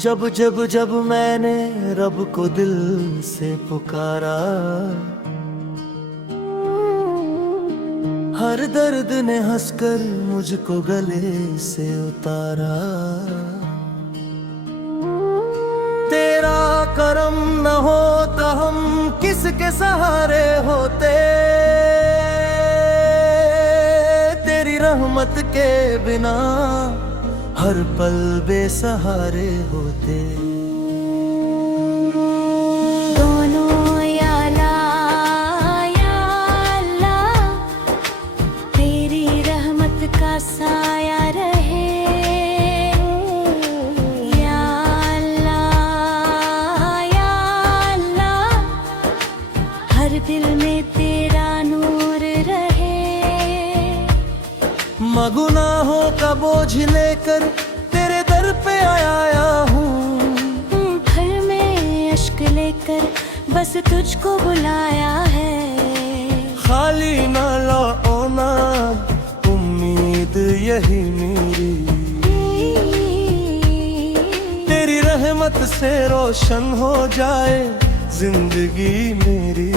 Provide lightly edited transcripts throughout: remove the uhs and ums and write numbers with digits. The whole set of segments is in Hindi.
जब जब जब मैंने रब को दिल से पुकारा, हर दर्द ने हंसकर मुझको गले से उतारा। तेरा करम न होता हम किसके सहारे होते, तेरी रहमत के बिना हर पल बेसहारे होते। दोनों या अल्लाह, तेरी रहमत का साया रहे। या अल्लाह, हर दिल में तेरा नूर रहे। मैं गुनाहों का बोझ लेकर तेरे दर पे आया हूँ, घर में अश्क लेकर बस तुझको बुलाया है। खाली ना लौटना उम्मीद यही मेरी, तेरी रहमत से रोशन हो जाए जिंदगी मेरी।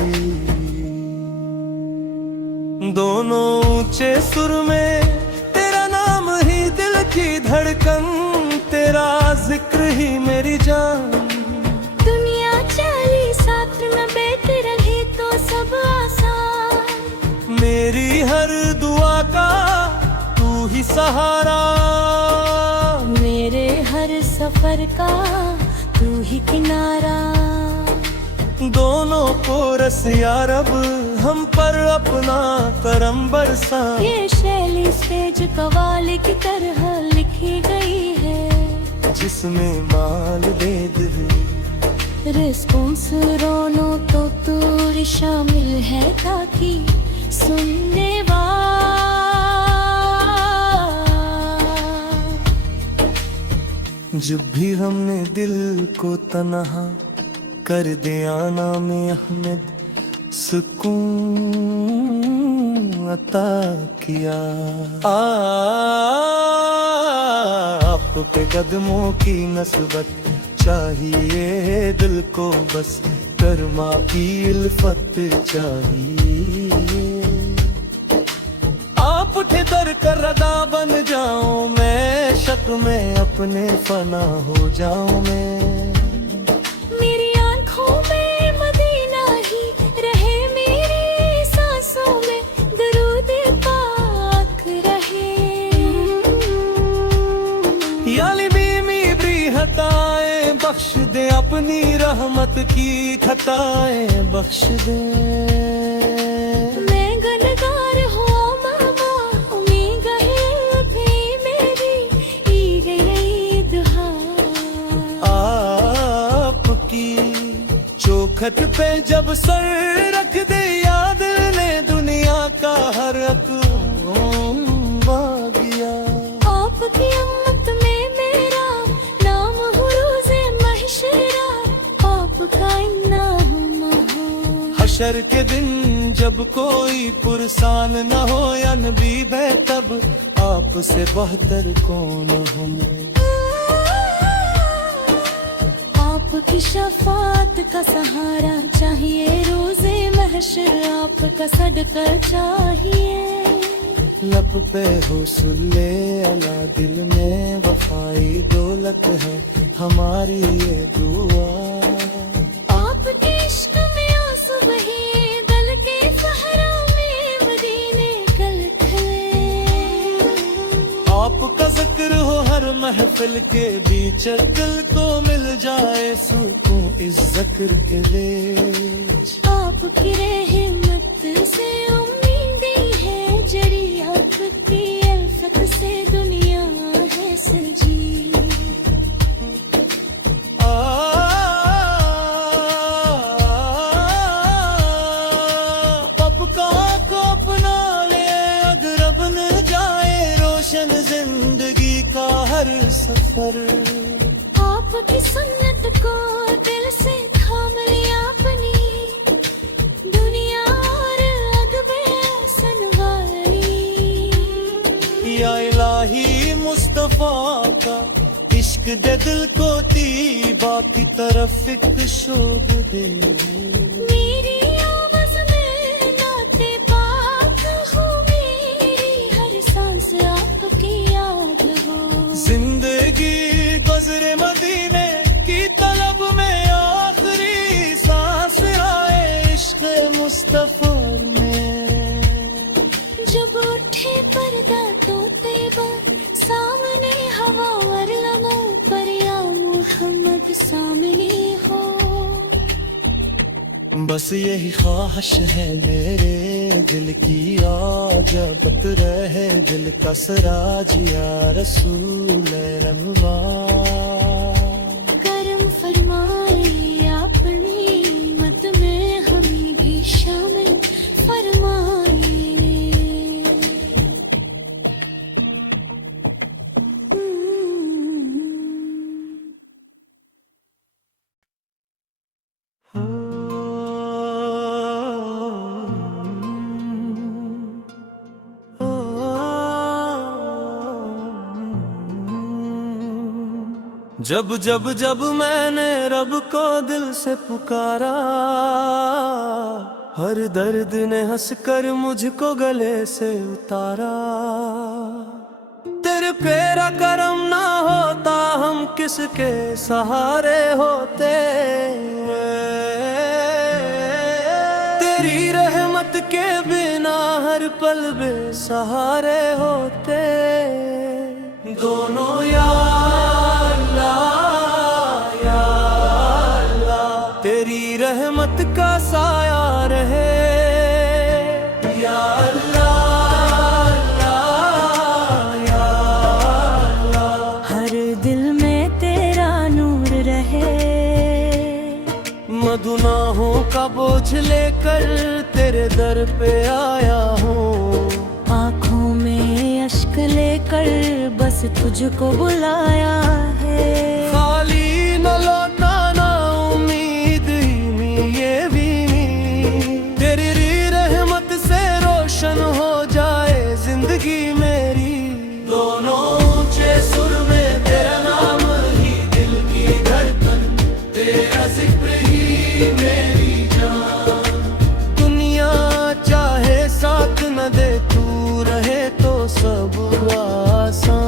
दोनों ऊंचे सुर में तेरा नाम ही दिल की धड़कन, तेरा जिक्र ही मेरी जान। दुनिया चली साथ न बेहतर रहे तो सब आसान, मेरी हर दुआ का तू ही सहारा, मेरे हर सफर का तू ही किनारा। दोनों को रस या रब हम पर अपना करम बरसा। ये शैली स्टेज कवाली की तरह लिखी गई है, जिसमें माल वेद है, रिस्पॉन्स रोनो तो तूरी शामिल है ताकि सुनने जब भी हमने दिल को तन्हा कर दिया नाम अहमद, सुकून अता किया। आप पे कदमों की नस्बत चाहिए दिल को, बस कर्मा की इल्फत चाहिए। आप उठे दर कर रदा बन जाऊं मैं, शक में अपने फना हो जाऊं मैं। मेरी आंखों में मदीना ही रहे, मेरी सांसों में दरूद पाक रहे। याली बीमी ब्री हताएं बख्श दे, अपनी रहमत की खताएं बख्श दे। मैं गुनहगार हूँ मामा, उम्मीद है भी मेरी ई गई दुआ। आपकी चौखट पे जब सर रख दे, याद ने दुनिया का हर गया। आपकी अम्मत में मेरा नाम हुरूज़े महशरा, आपका इनाम हो। हशर के दिन जब कोई पुरसान न हो या नबी बै, तब आपसे बेहतर कौन हम। आपकी शफात का सहारा चाहिए रोज़े महशर, आपका सदका चाहिए। लब पे हुस्ले अला, दिल में वफाई दौलत है हमारी ये दुआ। आपके इश्क में आंसू बहे, दिल के सहरा में मदीने कल खले। आपका जिक्र हो हर महफिल के बीच, दिल को मिल जाए सुकून इस जिक्र के बीच। आपकी रहमत से उम्मीदें है जड़ी, आपकी अल्फत से दुनिया है सजी। आपका को अपना ले अगर बन जाए रोशन जिंदगी का हर सफर। आपकी सुन्नत को दिल से थाम लिया अपनी, दुनिया और अदब सनवाई। या इलाही मुस्तफा का इश्क इश्क दे दिल को तीबा की तरफ एक शोभ दे। मेरी आवाज़ में नाते पाक हो, मेरी हर सांस आपकी याद हो। जिंदगी गुजरे मदीने की तलब में, आखिरी सांस आए इश्क मुस्तफा में। जब उठे पर्दा तो तेबा, सामने हवा और लम्हों पर या मोहम्मद सामने हो। बस यही ख्वाहिश है मेरे दिल की, आजबत रहे दिल का सराज या रसूल रब्बा। करम फरमाए अपनी मत में हमें भी शामिल फरमाए। जब जब जब मैंने रब को दिल से पुकारा, हर दर्द ने हंसकर मुझको गले से उतारा। तेरे पेरा करम ना होता हम किसके सहारे होते। तेरी रहमत के बिना हर पल बेसहारे होते। दोनों या तेरी रहमत का साया रहे या अल्लाह, या अल्लाह। हर दिल में तेरा नूर रहे। मधुनाहों का बोझ लेकर तेरे दर पे आया हूँ। आँखों में अश्क लेकर बस तुझको बुलाया है। खाली न लौटाना उम्मीद ही ये भी तेरी रहमत से रोशन हो जाए जिंदगी मेरी। दोनों ऊंचे सुर में तेरा नाम ही दिल की धड़कन, तेरा जिक्र ही मेरी जान। दुनिया चाहे साथ न दे, तू रहे तो सब आसान।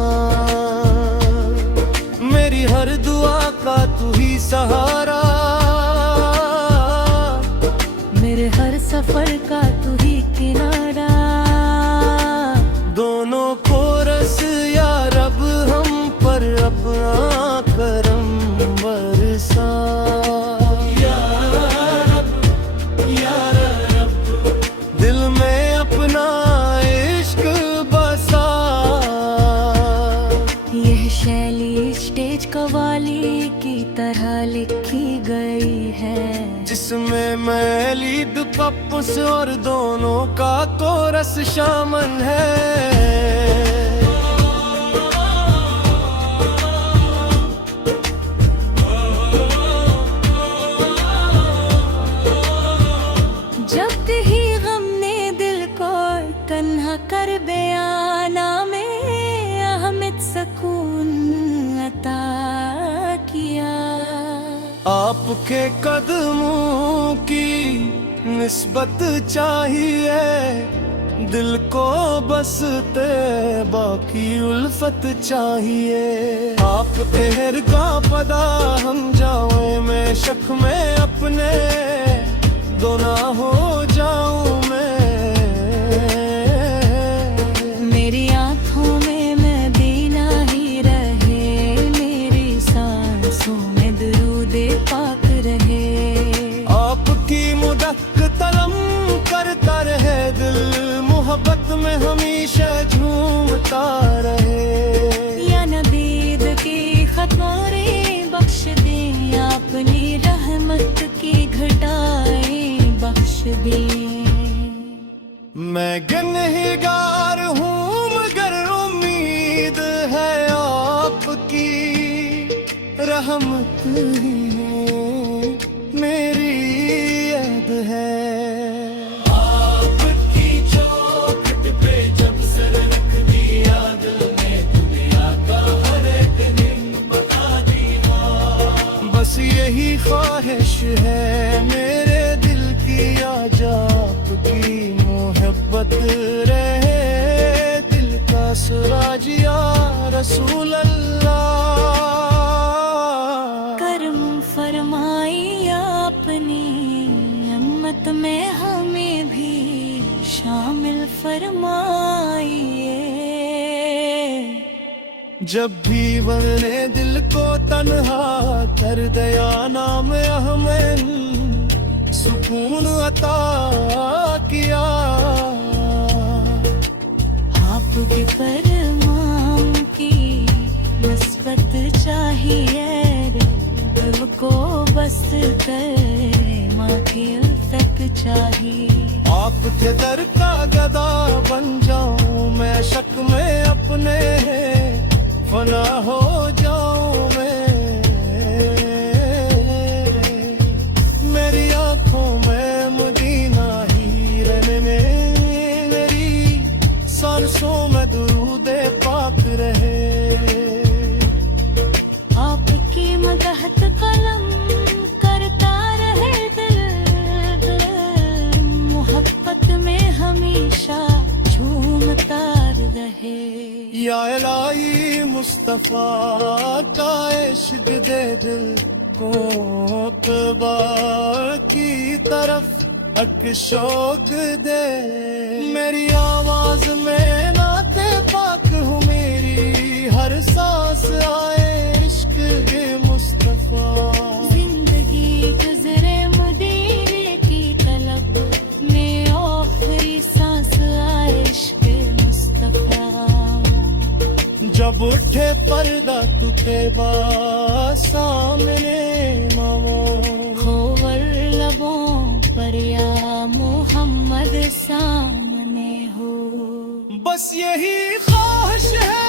मेरी हर दुआ का तू ही सहारा, मेरे हर सफर का तू ही किनारा। दोनों को रस या रब हम पर अपना करम बरसा। या रब, या रब, दिल में अपना इश्क बसा। यह शैली स्टेज कवाली की तरह लिखी गई है, जिसमें मैं लीड पप्पस और दोनों का कोरस शामिल है। जब ही गम ने दिल को तन्हा कर बयाना में अहमद सुकून अता किया। आपके कदमों की निस्बत चाहिए दिल को, बस तैबा की उल्फत चाहिए। आप तेहर का पदा हम जाओ मैं शक में अपने, दो ना हो जाऊं मैं। मेरी आँखों में मदीना ही रहे, मेरी सांसों में दुरूदे पाक रहे। आपकी मुदक तलम करता रहे दिल, मोहब्बत में हमेशा झूमता रहे। या नबीद की खतौरें बख्श दें, अपनी रहमत की घटाएं बख्श दें। मैं गुनहगार हूँ मगर उम्मीद है आपकी, रहमत ही मेरी याद है। आपकी चौखट पे जब सर रख दिया दिल ने, दुनिया का हर एक दिन बता शामिल फरमाइए। जब भी वने दिल को तन्हा कर दया नाम अहमद सुकून अता किया। आपके फरमान की नस्बत चाहिए रे, दिल को बस कर माँ की उल्फत चाहिए। आप थे दर का गदा बन जाऊं मैं, शक में अपने फना हो जाऊं मैं। मेरी आंखों में मदीना ही रहने में, मेरी सांसों में दुरूदे पाक रहे। आपकी मदहत कलम करता रहे दिल, मोहब्बत में हमेशा झूमता रहे। या इलाही मुस्तफा का इश्क दे दिल को तबा की तरफ अकशौक दे। मेरी आवाज में नाते पाक हूँ, मेरी हर सांस आए इश्क के मुस्तफा। जिंदगी गुजरे मदीने की तलब में, आखिरी सांस आए इश्क मुस्तफा। जब उठे पर्दा तुते बा सामने मावो, खोवर लबों पर या मोहम्मद सामने हो। बस यही ख्वाहिश है